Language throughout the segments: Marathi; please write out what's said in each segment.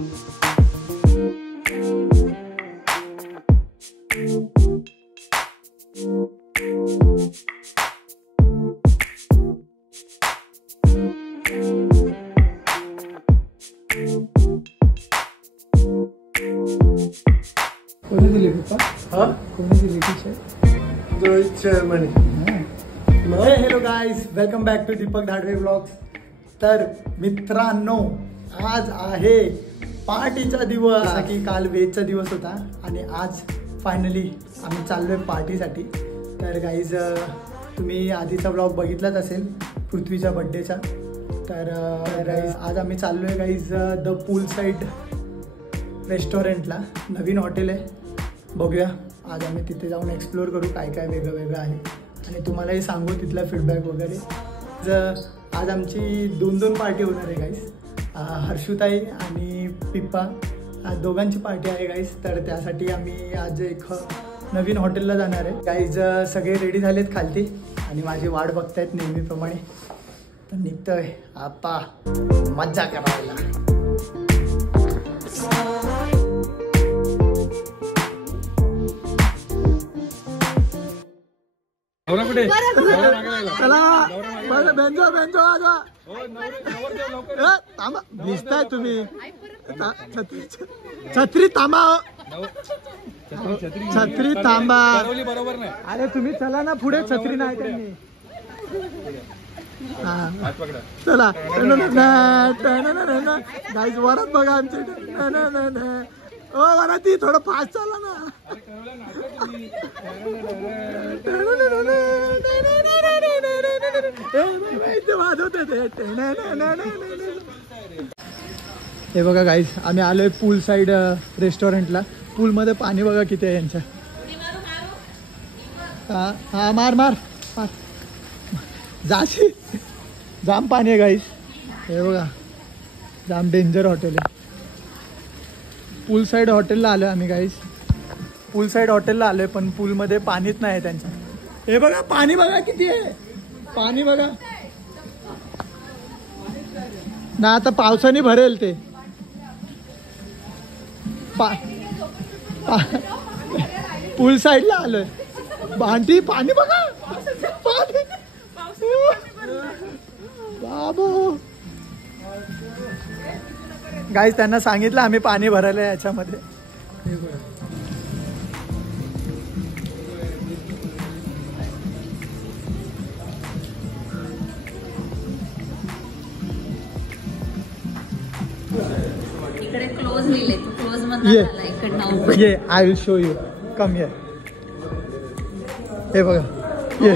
कोणी दिली पप्पा? हा कोणी दिली टीचर? रोहित शर्माने. Hello guys, welcome back to Deepak Dhadve blogs. तर मित्रांनो, आज आहे पार्टीचा दिवस. जसा की काल वेजचा दिवस होता आणि आज फायनली आम्ही चाललोय पार्टीसाठी. तर गाईज तुम्ही आधीचा ब्लॉग बघितलाच असेल पृथ्वीच्या बड्डेचा. तर गाईज आज आम्ही चाललोय गाईज द पूल साईड रेस्टॉरंटला. नवीन हॉटेल आहे, बघूया आज आम्ही तिथे जाऊन एक्सप्लोअर करू काय काय वेगळं वेगळं आहे आणि तुम्हालाही सांगू तिथला फीडबॅक वगैरे. आज आमची दोन पार्टी होणार आहे गाईज. हर्षुताई आणि पिप्पा दोघांची पार्टी आहे गाईज. तर त्यासाठी आम्ही आज एक नवीन हॉटेलला जाणार आहे गाईज. सगळे रेडी झालेत खालती आणि माझी वाट बघतायत नेहमीप्रमाणे. तर निघतोय आता मज्जा करायला. दिसताय तुम्ही छत्री थांबा, छत्री थांबा. अरे तुम्ही चला ना पुढे, छत्री नाही त्यांनी. चला गाईज वरात बघा आमच्या. ओ वरा ती थोडं फास्ट चाला ना. हे बघा गाईज, आम्ही आलोय पूल साइड रेस्टॉरंटला. पूल मध्ये पाणी बघा किती आहे यांच्या. हा मार मार मार. जाशी जाम पाणी आहे गाईज. हे बघा जाम डेंजर हॉटेल आहे. पूल साइड हॉटेलला आलोय आम्ही गाईज. पूल साइड हॉटेलला आलोय पण पूलमध्ये पाणीच नाही आहे त्यांच्या. हे बघा पाणी बघा किती आहे. पाणी बघा ना, आता पावसाने भरेल ते. पूल साइडला आलोय. भांडी पाणी बघा, पाणी बाबू. गाईज त्यांना सांगितलं आम्ही पाणी भरायला याच्यामध्ये. इकडे क्लोज लिहिले, तू क्लोज मध्ये आला इकडनं. ये I will show you, come here. हे बघा ये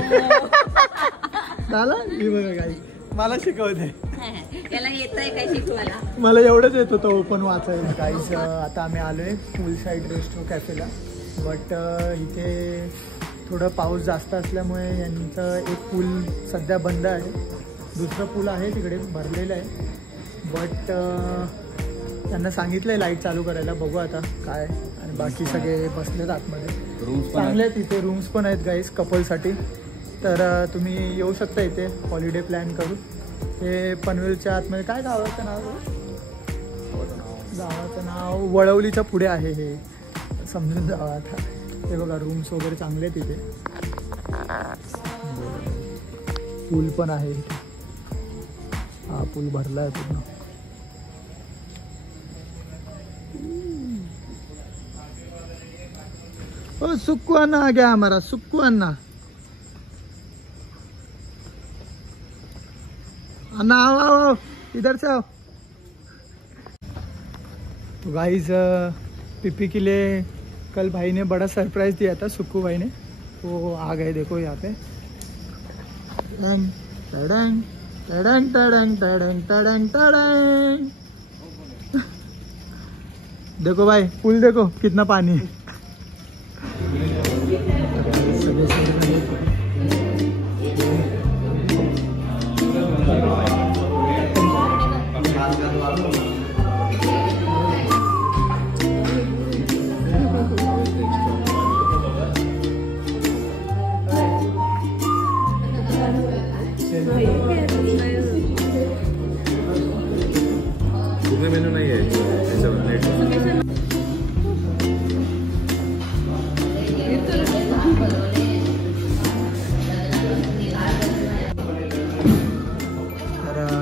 झालं. मी बघा गाईज मला शिकवते. त्याला येतंय काय शिकवायला? मला एवढंच येत होतं ओपन वाचायला. गाईज आता आम्ही आलोय पूल साइड रेस्टो कॅफेला. बट इथे थोडं पाऊस जास्त असल्यामुळे यांचं एक पूल सध्या बंद आहे. दुसरं पूल आहे तिकडे भरलेलं आहे. बट त्यांना सांगितलं आहे लाईट चालू करायला. बघू आता काय. आणि बाकी सगळे बसलेत आतमध्ये. चांगले आहेत इथे, रूम्स पण आहेत गाईज कपलसाठी. तर तुम्ही येऊ शकता इथे हॉलिडे प्लॅन करू. हे पनवेलच्या आतमध्ये काय गावाचं नाव? गावाचं नाव वळवलीच्या पुढे आहे. हे समजून जावं आता. हे बघा रूम्स वगैरे चांगले आहेत इथे. पूल पण आहे इथे. हा पूल भरला आहे पूर्ण. ओ सुक्कू अन्ना आ गया हमारा, सुक्कू अन्ना. अन्ना आओ आओ इधर से आओ. तो गाइस पिपी के लिए कल भाई ने बड़ा सरप्राइज दिया था, सुक्कू भाई ने. वो आ गए देखो यहाँ पे. टडंग टडंग टडंग टडंग टडंग टडंग टडंग. देखो भाई पुल देखो कितना पानी है. मेनू नहीं है.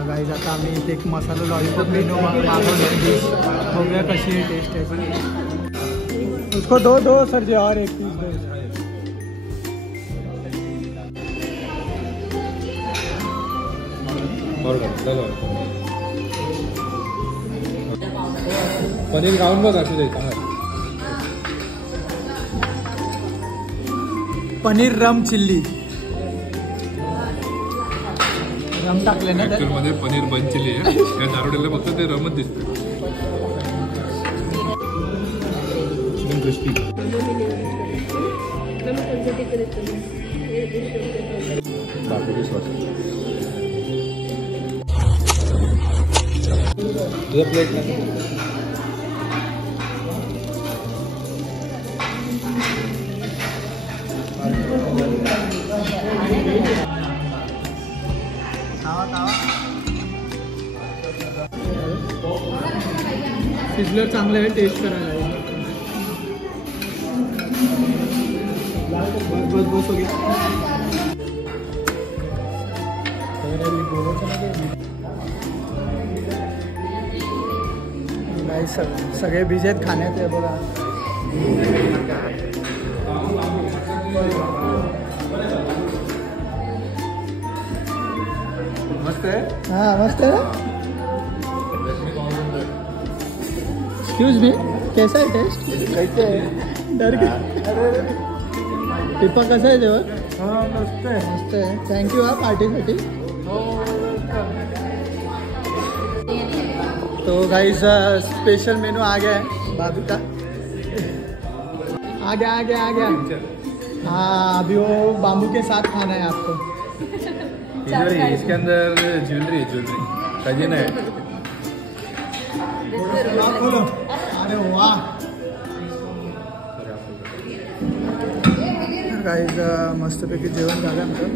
गाइस आता आम्ही इथे एक मसाला लॉलीपॉप मेनू मागवले, बघूया कशी आहे टेस्ट आहे. उसको दो सर जी, और एक पीस दो. पनीर खाऊन बघ असू दे चांगलं. पनीर रम चिल्ली, रम टाकले ना ऍक्च्युअल मध्ये पनीर बन चिली आहे. त्या दारुड्याला फक्त ते रमच दिसतं. Chicken crispy. Barbecue sauce. तुझा प्लेट ना. शिजलं चांगलं आहे, टेस्ट करायला आहे. बस हो गया. सगळे बिझी आहेत खाण्यात आहे बघा. मस्त आहे. हाँ मस्त है. एक्सक्यूज मी, कैसा है टेस्ट? कैसे आहे? डर के टिप्पा कसं आहे जेवण? हाँ मस्त आहे. मस्त आहे. थँक्यू हा पार्टीसाठी. तो गाइस स्पेशल मेनू आ गया है भाभी का. आ गया. हाँ अभी वो बाम्बू के साथ खाना है आपको. ज्वेलरी, इसके अंदर ज्वेलरी खजीना है. अरे वाह गाइस, मस्तपैकी जेवण झालं आमचं.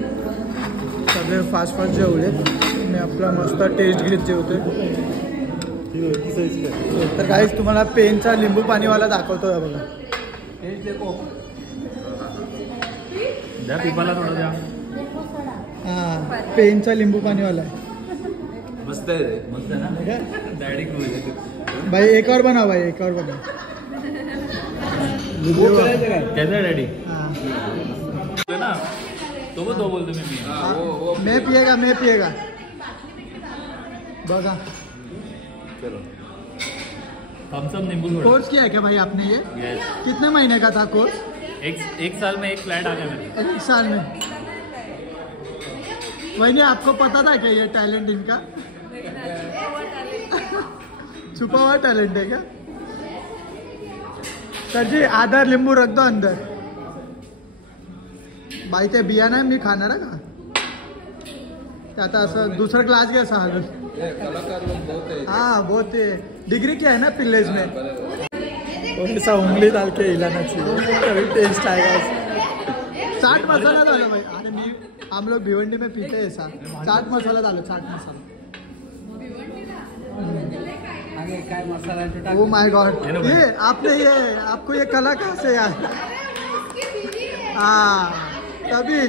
सगळे फास्ट जेवले. मी आपला मस्त टेस्ट घेत जेवतोय. तर गाइस तुम्हाला पेनचा लिंबू पाणीवाला दाखवतोय बघा. टेस्ट देखो. द्या पिपाला थोडं द्या. हाँ पेनचा लिंबू पाणीवाला है. मस्त आहे ना. डॅडी भाई एक और बनाओ, भाई एक और बनाओ. कैसा है डॅडी? हाँ ना तो बोलतो मी. मैं पिएगा बघा. थम्सअप नींबू थोड़ा. कोर्स किया है क्या भाई आपने ये? यस. कितने महीने का था कोर्स? एक साल में एक फ्लैट आ गया मेरे. एक साल में. वही आपको पता था क्या ये टैलेंट इनका? छुपा हुआ टैलेंट है क्या? सर जी आधा लिंबू रख दो अंदर. बाई ते बिया नाही मी खाणार का. ते आता असं दुसरं क्लास घ्या सहा. हाँ बहुत डिग्री क्या है ना पिल्लेज में. ऐसा उंगली डाल के हिलाना चाहिए, टेस्ट आएगा. चाट मसाला डालो भाई. अरे हम लोग भिवंडी में पीते हैं ऐसा. चाट मसाला डालो, chaat masala. Oh my God, ये आपको ये कला कहाँ से यार? हाँ तभी.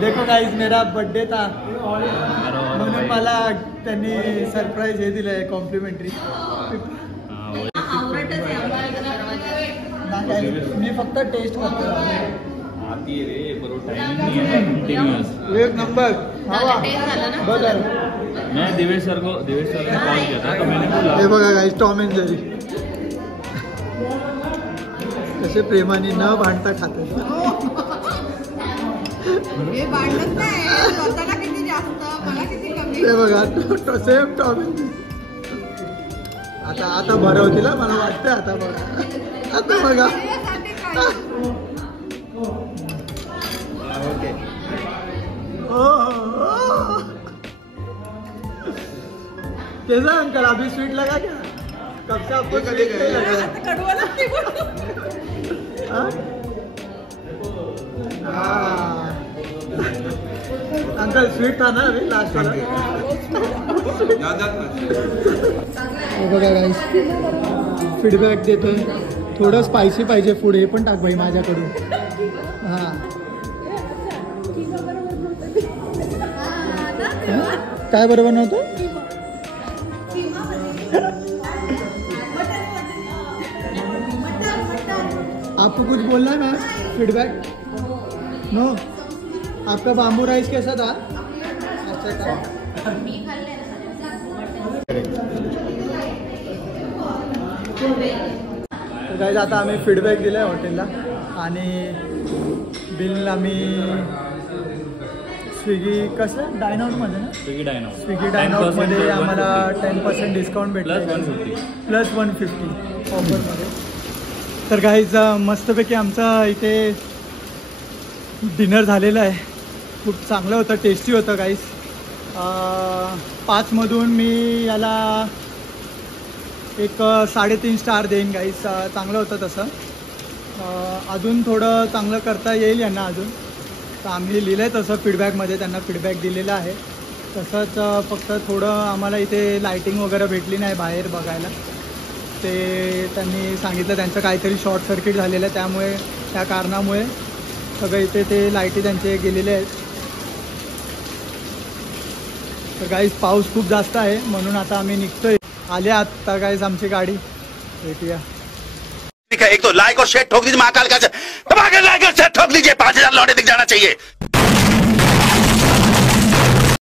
देखो गाइस मेरा बर्थडे था म्हणून मला त्यांनी सरप्राईज हे दिलंय कॉम्प्लिमेंटरी. मी फक्त टेस्ट करतो. एक नंबर. बघा मैं दिवेश सर को कॉल किया था तो मैंने बोला. हे बघा गाइस टॉम एंड जेरी कसे प्रेमाने न भांडता खातात. हे भांडत नाही, स्वतःला किती जास्त मला किती कमी. ते बघा सेम टॉम एंड जेरी. आता भरवतील मला वाटतं. आता बघा कैसा अंकल अभी स्वीट लगा क्या? कब से आपको स्वीट नहीं लगा? अंकल स्वीट था ना अभी लास्ट वाला? बघा गाईस फीडबॅक देतोय. थोडं स्पायसी पाहिजे फूड, हे पण टाक भाई माझ्याकडून. हां काय बरोबर नव्हतं? आपको कुछ बोलना ना फीडबैक? नो. आपका बाम्बू राइस कैसा था? अच्छा था. तर गाईज आता आम्ही फीडबॅक दिला आहे हॉटेलला आणि बिल आम्ही स्विगी कसं डायनआउटमध्ये ना स्विगी डायनआउटमध्ये आम्हाला 10% डिस्काउंट भेटलं प्लस 150 ऑफरमध्ये. तर गाईज मस्तपैकी आमचा इथे डिनर झालेलं आहे. खूप चांगलं होतं, टेस्टी होतं गाईज. 5मधून मी याला एक 3.5 स्टार देईन गाईज. चांगलं होतं तसं. अजून थोडं चांगलं करता येईल यांना अजून, तर आम्ही लिहिलं आहे तसं फीडबॅकमध्ये, त्यांना फीडबॅक दिलेला आहे. तसंच फक्त थोडं आम्हाला इथे लायटिंग वगैरे भेटली नाही बाहेर बघायला. ते त्यांनी सांगितलं त्यांचं काहीतरी शॉर्ट सर्किट झालेलं आहे, त्यामुळे त्या कारणामुळे सगळं इथे ते लाईटी त्यांचे गेलेले आहेत. तर गाईज पाऊस खूप जास्त आहे म्हणून आता आम्ही निघतोय. आले आता गाईज आमची गाडी. भेटूया. एक तो लाइक और शेयर ठोक दीजिए, महाकाल का दबा के लाइक और शेयर ठोक लीजिए. 5000 लौटे दिख जाना चाहिए.